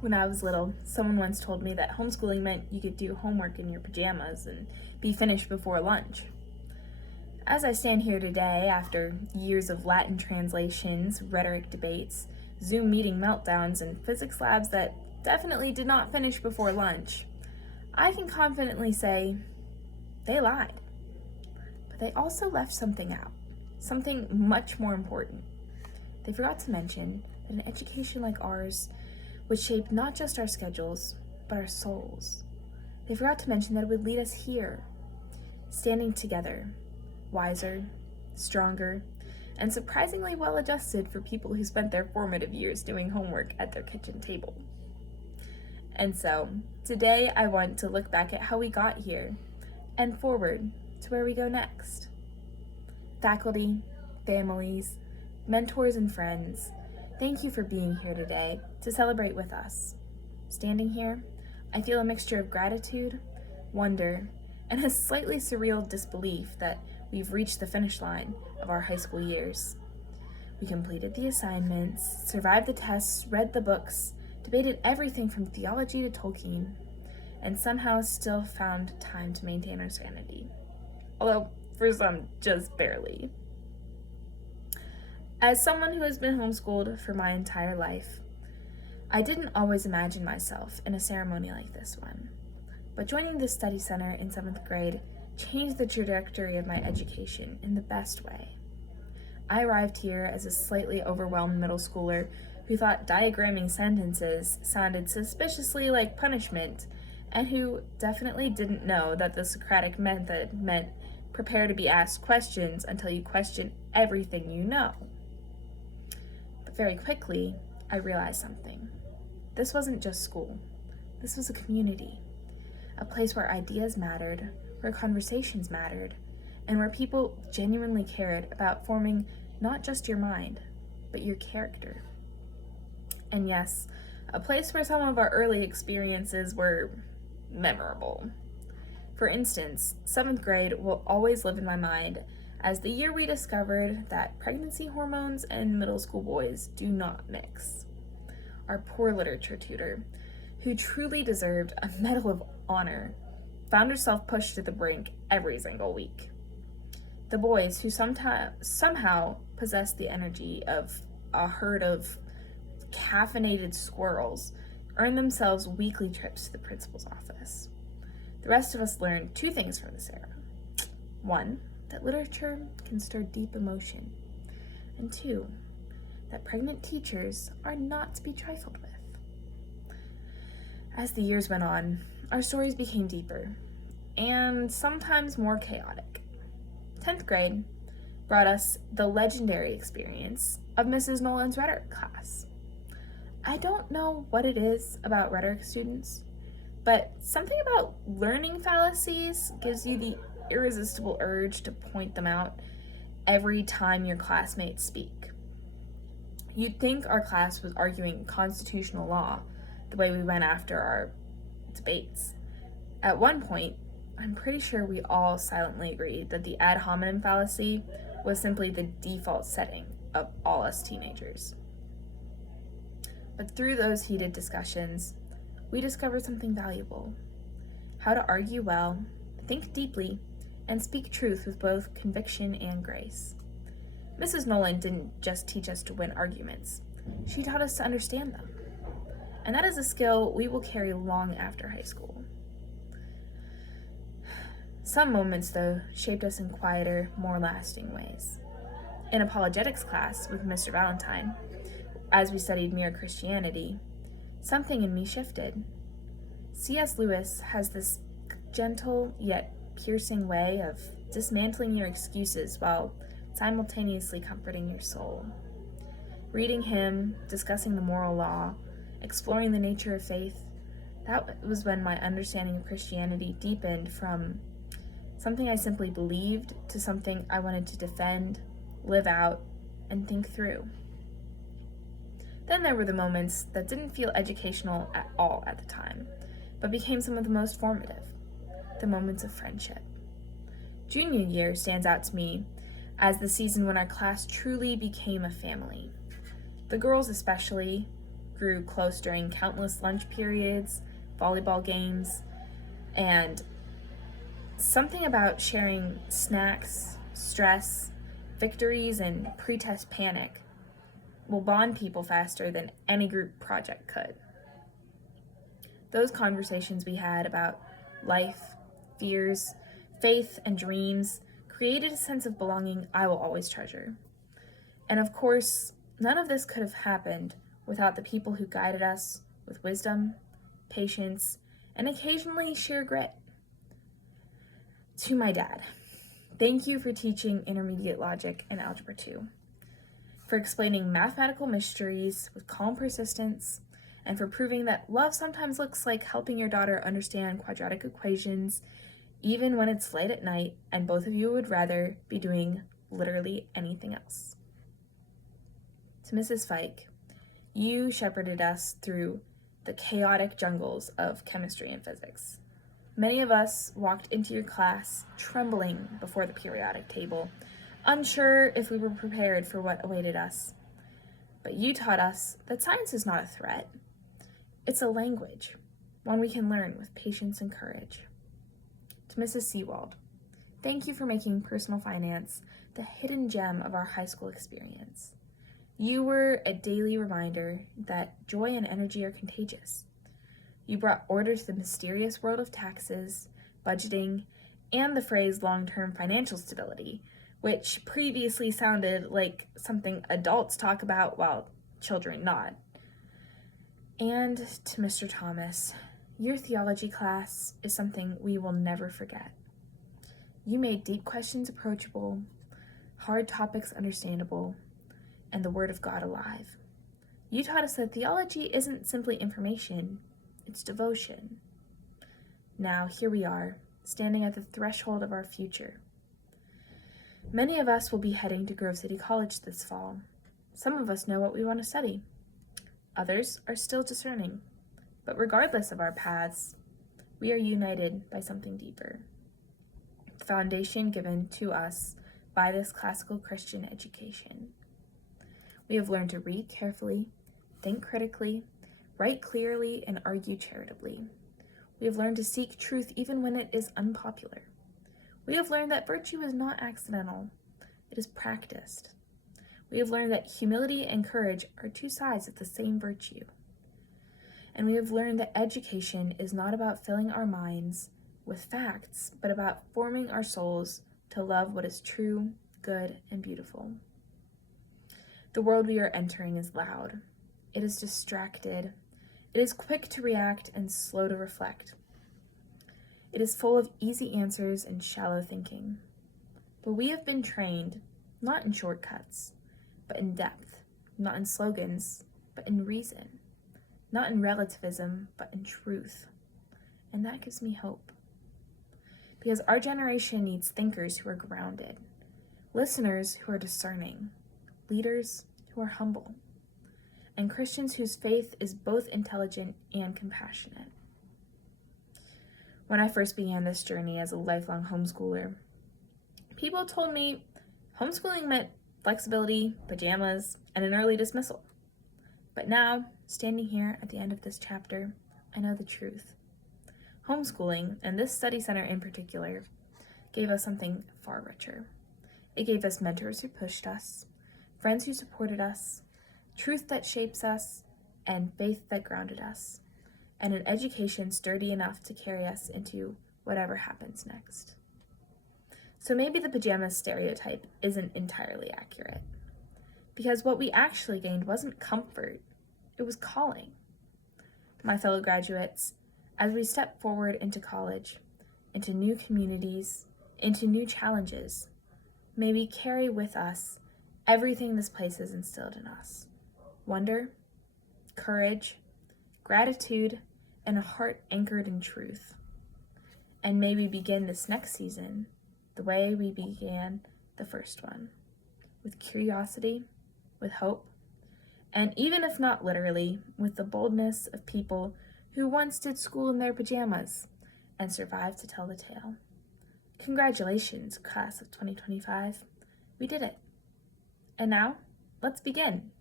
When I was little, someone once told me that homeschooling meant you could do homework in your pajamas and be finished before lunch. As I stand here today, after years of Latin translations, rhetoric debates, Zoom meeting meltdowns, and physics labs that definitely did not finish before lunch, I can confidently say they lied. But they also left something out, something much more important. They forgot to mention that an education like ours would shape not just our schedules, but our souls. They forgot to mention that it would lead us here, standing together, wiser, stronger, and surprisingly well adjusted for people who spent their formative years doing homework at their kitchen table. And so, today I want to look back at how we got here and forward to where we go next. Faculty, families, mentors, and friends, thank you for being here today to celebrate with us. Standing here, I feel a mixture of gratitude, wonder, and a slightly surreal disbelief that we've reached the finish line of our high school years. We completed the assignments, survived the tests, read the books, debated everything from theology to Tolkien, and somehow still found time to maintain our sanity. Although, for some, just barely. As someone who has been homeschooled for my entire life, I didn't always imagine myself in a ceremony like this one. But joining this study center in 7th grade changed the trajectory of my education in the best way. I arrived here as a slightly overwhelmed middle schooler who thought diagramming sentences sounded suspiciously like punishment, and who definitely didn't know that the Socratic method meant prepare to be asked questions until you question everything you know. But very quickly, I realized something. This wasn't just school. This was a community, a place where ideas mattered, where conversations mattered, and where people genuinely cared about forming not just your mind, but your character. And yes, a place where some of our early experiences were memorable. For instance, 7th grade will always live in my mind as the year we discovered that pregnancy hormones and middle school boys do not mix. Our poor literature tutor, who truly deserved a Medal of Honor, found herself pushed to the brink every single week. The boys, who somehow possessed the energy of a herd of caffeinated squirrels, earned themselves weekly trips to the principal's office. The rest of us learned 2 things from this era. 1, that literature can stir deep emotion. And 2, that pregnant teachers are not to be trifled with. As the years went on, our stories became deeper, and sometimes more chaotic. 10th grade brought us the legendary experience of Mrs. Nolan's rhetoric class. I don't know what it is about rhetoric students, but something about learning fallacies gives you the irresistible urge to point them out every time your classmates speak. You'd think our class was arguing constitutional law the way we went after our debates. At one point, I'm pretty sure we all silently agreed that the ad hominem fallacy was simply the default setting of all us teenagers. But through those heated discussions, we discovered something valuable: how to argue well, think deeply, and speak truth with both conviction and grace. Mrs. Nolan didn't just teach us to win arguments, she taught us to understand them. And that is a skill we will carry long after high school. Some moments, though, shaped us in quieter, more lasting ways. In apologetics class with Mr. Valentine, as we studied Mere Christianity, something in me shifted. C.S. Lewis has this gentle yet piercing way of dismantling your excuses while simultaneously comforting your soul. Reading him, discussing the moral law, exploring the nature of faith, that was when my understanding of Christianity deepened from something I simply believed to something I wanted to defend, live out, and think through. Then there were the moments that didn't feel educational at all at the time, but became some of the most formative, the moments of friendship. Junior year stands out to me as the season when our class truly became a family. The girls especially grew close during countless lunch periods, volleyball games, and something about sharing snacks, stress, victories, and pre-test panic will bond people faster than any group project could. Those conversations we had about life, fears, faith, and dreams created a sense of belonging I will always treasure. And of course, none of this could have happened without the people who guided us with wisdom, patience, and occasionally sheer grit. To my dad, thank you for teaching intermediate logic and algebra 2, for explaining mathematical mysteries with calm persistence, and for proving that love sometimes looks like helping your daughter understand quadratic equations even when it's late at night and both of you would rather be doing literally anything else. To Mrs. Fike, you shepherded us through the chaotic jungles of chemistry and physics. Many of us walked into your class trembling before the periodic table, unsure if we were prepared for what awaited us. But you taught us that science is not a threat. It's a language, one we can learn with patience and courage. To Mrs. Seawald, thank you for making personal finance the hidden gem of our high school experience. You were a daily reminder that joy and energy are contagious. You brought order to the mysterious world of taxes, budgeting, and the phrase long-term financial stability, which previously sounded like something adults talk about while children nod. And to Mr. Thomas, your theology class is something we will never forget. You made deep questions approachable, hard topics understandable, and the Word of God alive. You taught us that theology isn't simply information, it's devotion. Now here we are, standing at the threshold of our future. Many of us will be heading to Grove City College this fall. Some of us know what we want to study. Others are still discerning. But regardless of our paths, we are united by something deeper. The foundation given to us by this classical Christian education. We have learned to read carefully, think critically, write clearly, and argue charitably. We have learned to seek truth even when it is unpopular. We have learned that virtue is not accidental, it is practiced. We have learned that humility and courage are two sides of the same virtue. And we have learned that education is not about filling our minds with facts, but about forming our souls to love what is true, good, and beautiful. The world we are entering is loud. It is distracted. It is quick to react and slow to reflect. It is full of easy answers and shallow thinking. But we have been trained, not in shortcuts, but in depth, not in slogans, but in reason, not in relativism, but in truth. And that gives me hope. Because our generation needs thinkers who are grounded, listeners who are discerning, leaders who are humble, and Christians whose faith is both intelligent and compassionate. When I first began this journey as a lifelong homeschooler, people told me homeschooling meant flexibility, pajamas, and an early dismissal. But now, standing here at the end of this chapter, I know the truth. Homeschooling, and this study center in particular, gave us something far richer. It gave us mentors who pushed us, friends who supported us, truth that shapes us, and faith that grounded us, and an education sturdy enough to carry us into whatever happens next. So maybe the pajamas stereotype isn't entirely accurate, because what we actually gained wasn't comfort, it was calling. My fellow graduates, as we step forward into college, into new communities, into new challenges, may we carry with us everything this place has instilled in us: wonder, courage, gratitude, and a heart anchored in truth. And may we begin this next season the way we began the first one, with curiosity, with hope, and even if not literally, with the boldness of people who once did school in their pajamas and survived to tell the tale. Congratulations, class of 2025. We did it. And now, let's begin.